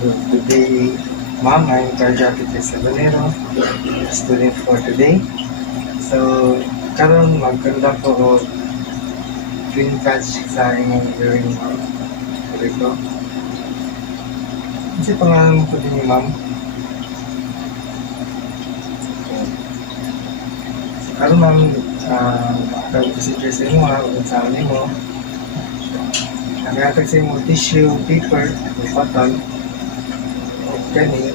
Today, ma'am, I'm Carjapi Sabanero, student for today. So, karon magkanda ko o green catch sa imong hearing ko. Kasi pangalan mo ko din ma'am. So, karon ma'am, makakag-procedure sa imo ha, kung saan mo. Naghatag sa imo tissue, paper, cotton, o gani.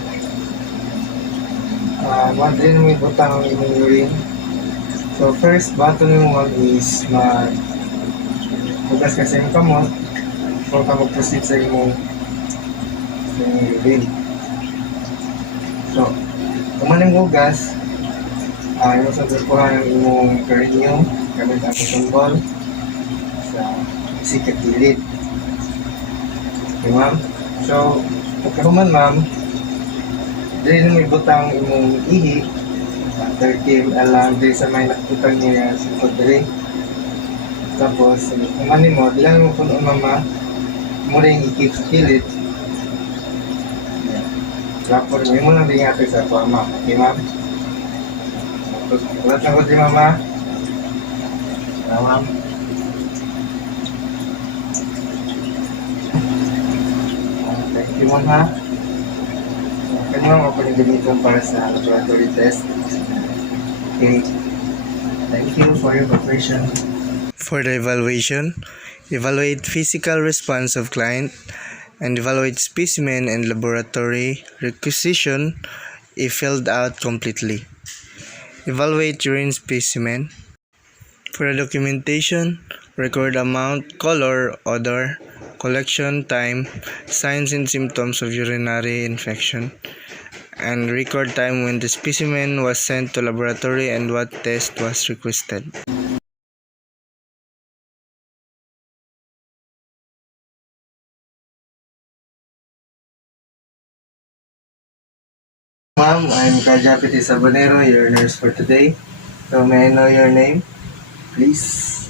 Madrin mo ibutang ang imong urine. So first, bato mo is hugas ka sa imong kamot kung ka mag-proceed sa imong urine. So, kung man yung hugas, imong sasapuhan ang imong perineum gamit ang cotton ball sa sikat gilid. Okay ma'am? So, pagkahuman ma'am, dahil mo ibutang imong ihi, 30 ml lang dahil sa may nakutang niya sa pagdali. Tapos, kumanin mo, dilang mo puno mama, mo rin ikip sa kilid. Rapor mo lang din natin sa ako, ma'am. Okay, ma'am? Ulat na ko di mama. Ma'am. Thank you, mama. Kanya mo ako yung gamitin para sa laboratory test. Okay. Thank you for your cooperation. For the evaluation, evaluate physical response of client and evaluate specimen and laboratory requisition if filled out completely. Evaluate urine specimen. For the documentation, record amount, color, odor, collection time, signs and symptoms of urinary infection, and record time when the specimen was sent to laboratory and what test was requested. Ma'am, I'm Carjapi Sabanero, your nurse for today. So may I know your name, please?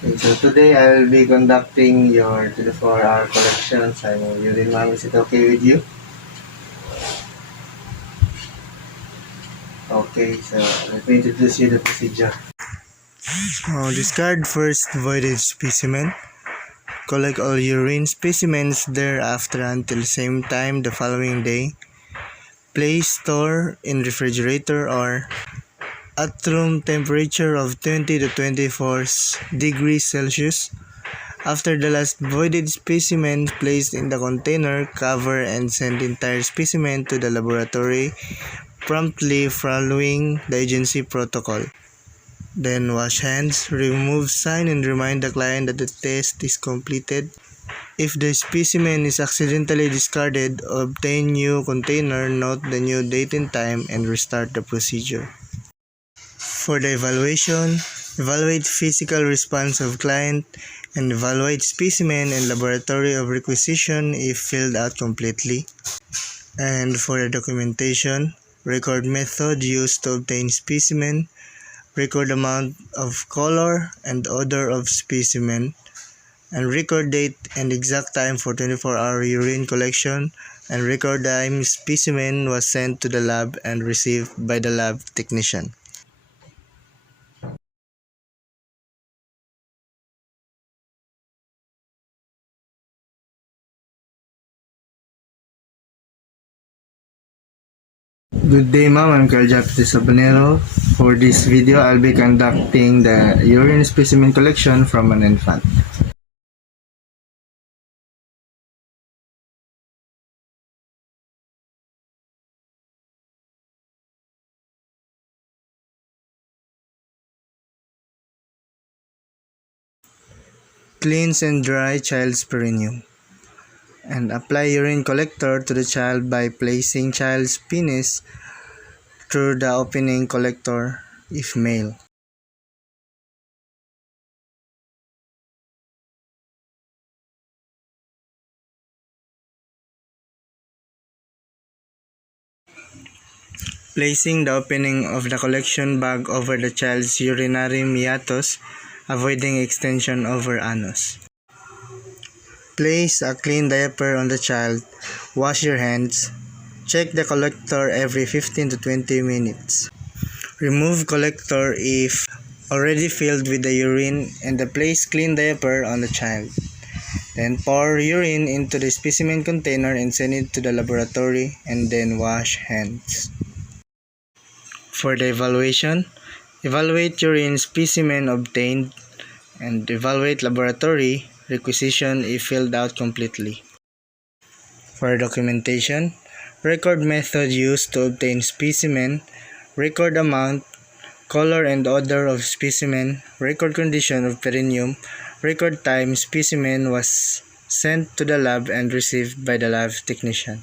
Okay, so today I will be conducting your 24-hour collection sa imong urine, ma'am. Is it okay with you? Okay, so let me introduce you the procedure. Discard first voided specimen. Collect all urine specimens thereafter until same time the following day. Place store in refrigerator or at room temperature of 20 to 24 degrees Celsius. After the last voided specimen placed in the container, cover and send entire specimen to the laboratory promptly following the agency protocol. Then wash hands, remove sign and remind the client that the test is completed. If the specimen is accidentally discarded, obtain new container, note the new date and time, and restart the procedure. For the evaluation, evaluate physical response of client and evaluate specimen and laboratory of requisition if filled out completely. And for the documentation, record method used to obtain specimen, record amount of color and odor of specimen, and record date and exact time for 24-hour urine collection, and record time specimen was sent to the lab and received by the lab technician. Good day, ma'am. I'm Carjapi Sabanero. For this video, I'll be conducting the urine specimen collection from an infant. Cleanse and dry child's perineum. And apply urine collector to the child by placing child's penis through the opening collector if male. Placing the opening of the collection bag over the child's urinary meatus, avoiding extension over anus. Place a clean diaper on the child. Wash your hands. Check the collector every 15 to 20 minutes. Remove collector if already filled with the urine and place clean diaper on the child. Then pour urine into the specimen container and send it to the laboratory and then wash hands. For the evaluation, evaluate urine specimen obtained and evaluate laboratory requisition if filled out completely. For documentation, record method used to obtain specimen, record amount, color and odor of specimen, record condition of perineum, record time specimen was sent to the lab and received by the lab technician.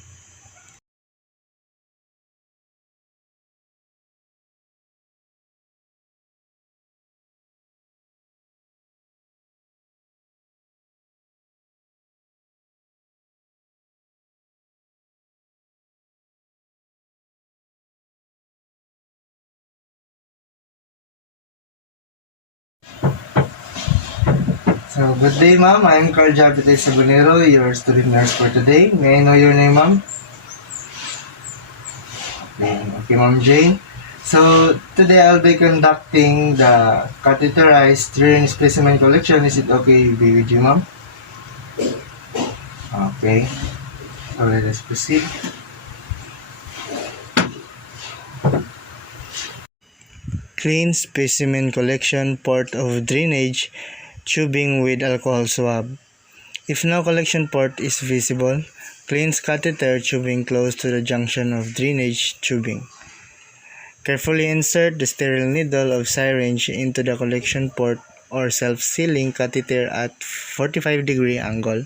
So, good day, ma'am. I'm Carl Javite Sabonero, your student nurse for today. May I know your name, ma'am? Okay, Ma'am Jane. So, today I'll be conducting the catheterized urine specimen collection. Is it okay with you, ma'am? Okay. So, let us proceed. Clean specimen collection port of drainage tubing with alcohol swab. If no collection port is visible, cleanse catheter tubing close to the junction of drainage tubing. Carefully insert the sterile needle of syringe into the collection port or self-sealing catheter at 45-degree angle.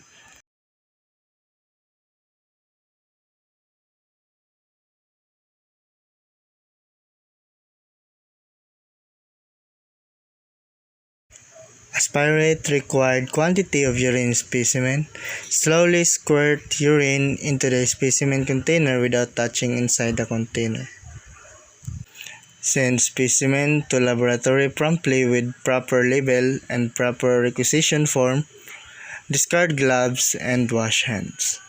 Aspirate required quantity of urine specimen. Slowly squirt urine into the specimen container without touching inside the container. Send specimen to laboratory promptly with proper label and proper requisition form. Discard gloves and wash hands.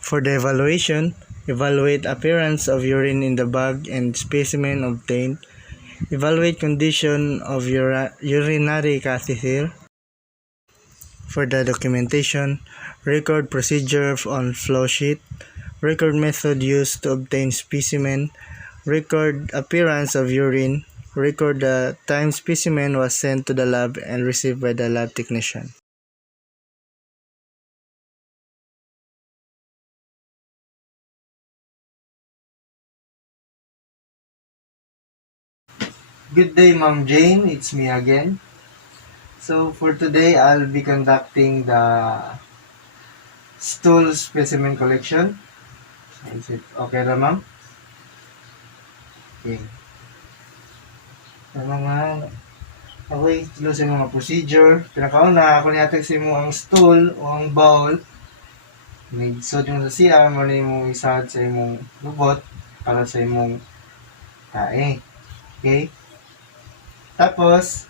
For the evaluation, evaluate appearance of urine in the bag and specimen obtained. Evaluate condition of urinary catheter. For the documentation, record procedure on flow sheet, record method used to obtain specimen, record appearance of urine, record the time specimen was sent to the lab and received by the lab technician. Good day, Ma'am Jane. It's me again. So, for today, I'll be conducting the stool specimen collection. Is it okay na, ma'am? Okay. Okay, tulo sa mga procedure. Pinakauna, ako niyatag sa mo ang stool o ang bowl. Nagsod mo sa CR, mali mo isad sa imong lubot para sa imong tae. Okay? Tapos,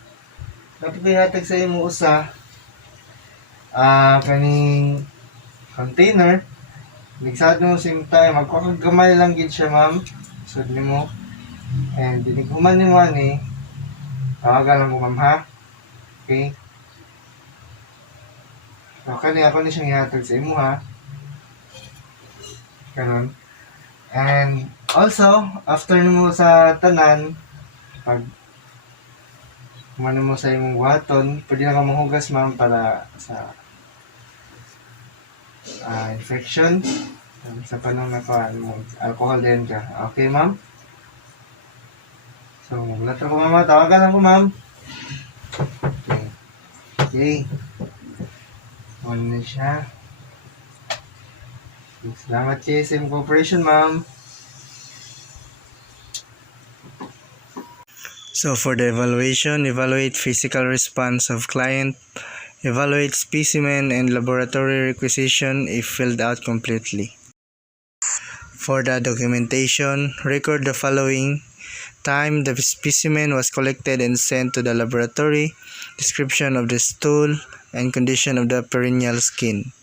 dapat ko ihatag sa imong usa kaning container. Nagsad mo same time, magkakagamay lang gid siya, ma'am. Sud nimo. And dinighuman nimo ani, tawagan lang ko, ma'am, ha? Okay? So, kani ako ni siyang ihatag sa imo, ha? Karon. And also, after mo sa tanan, pag kumano mo sa imong waton, pwede na ka manghugas, ma'am, para sa infection. Sa panong alcohol din ka. Okay, ma'am? So, maglato ko, mama. Tawagan lang ko, ma'am. Okay. Okay. On na siya. Salamat sa SM Corporation, ma'am. So for the evaluation, evaluate physical response of client, evaluate specimen and laboratory requisition if filled out completely. For the documentation, record the following: time the specimen was collected and sent to the laboratory, description of the stool, and condition of the perineal skin.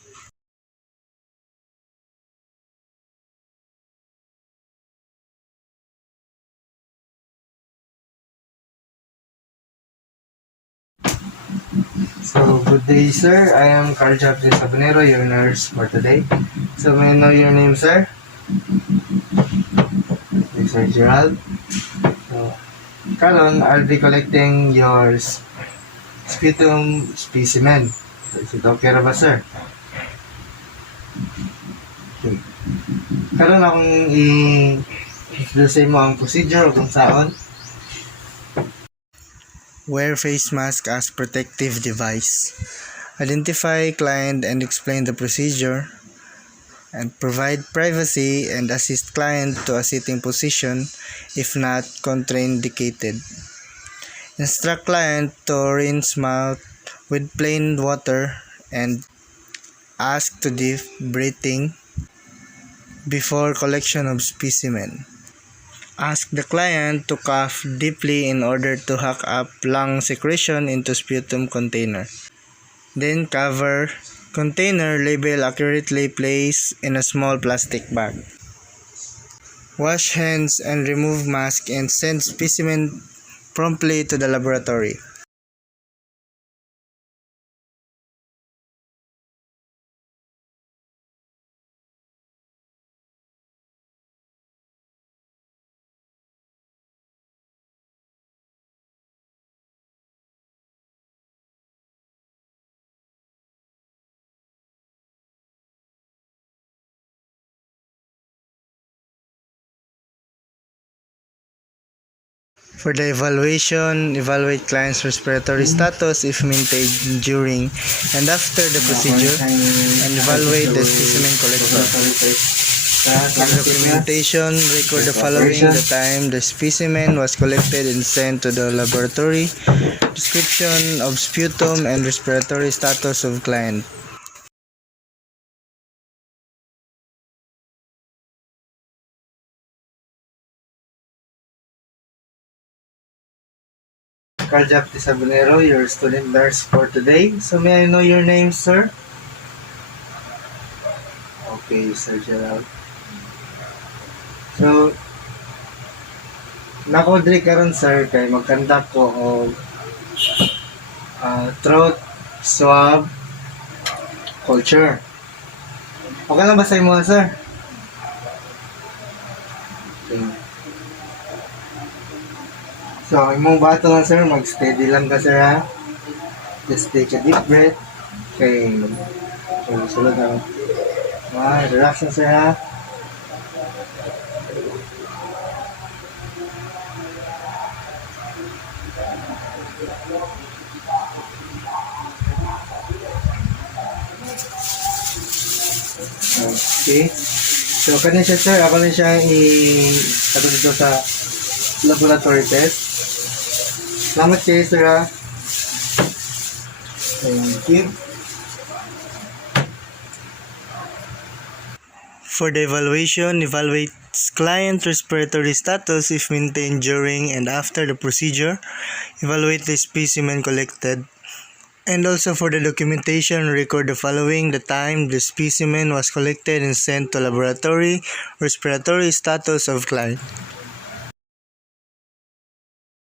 So, good day, sir. I am Carl Jeffrey Sabanero, your nurse for today. So, may I know your name, sir? Sir Gerald. So, Karon, I'll be collecting your sputum specimen. Is it okay ra ba, sir? Okay. Karon akong i-say mo ang procedure kung saan. Wear face mask as protective device. Identify client and explain the procedure. And provide privacy and assist client to a sitting position if not contraindicated. Instruct client to rinse mouth with plain water and ask to deep breathing before collection of specimen. Ask the client to cough deeply in order to hack up lung secretion into sputum container. Then cover container, label accurately, place in a small plastic bag. Wash hands and remove mask and send specimen promptly to the laboratory. For the evaluation, evaluate client's respiratory status if maintained during and after the procedure, and evaluate the specimen collector. For documentation, record the following: the time the specimen was collected and sent to the laboratory, description of sputum and respiratory status of client. Carl Jeffrey Sabanero, your student nurse for today. So, may I know your name, sir? Okay, Sir Gerald. So, nakodri karon sir kay magkandak ko og throat swab culture. Okay lang ba sa imo, sir? Okay. So, imong bato lang sir, mag-steady lang ka sir ha. Just take a deep breath. Okay. So, sulod na. Relax na sir ha. Okay. So, kanin siya sir, ako na siya i-sagot dito sa laboratory test. Salamat kayo sir ha. Thank you. For the evaluation, evaluate client respiratory status if maintained during and after the procedure. Evaluate the specimen collected. And also for the documentation, record the following: the time the specimen was collected and sent to laboratory, respiratory status of client.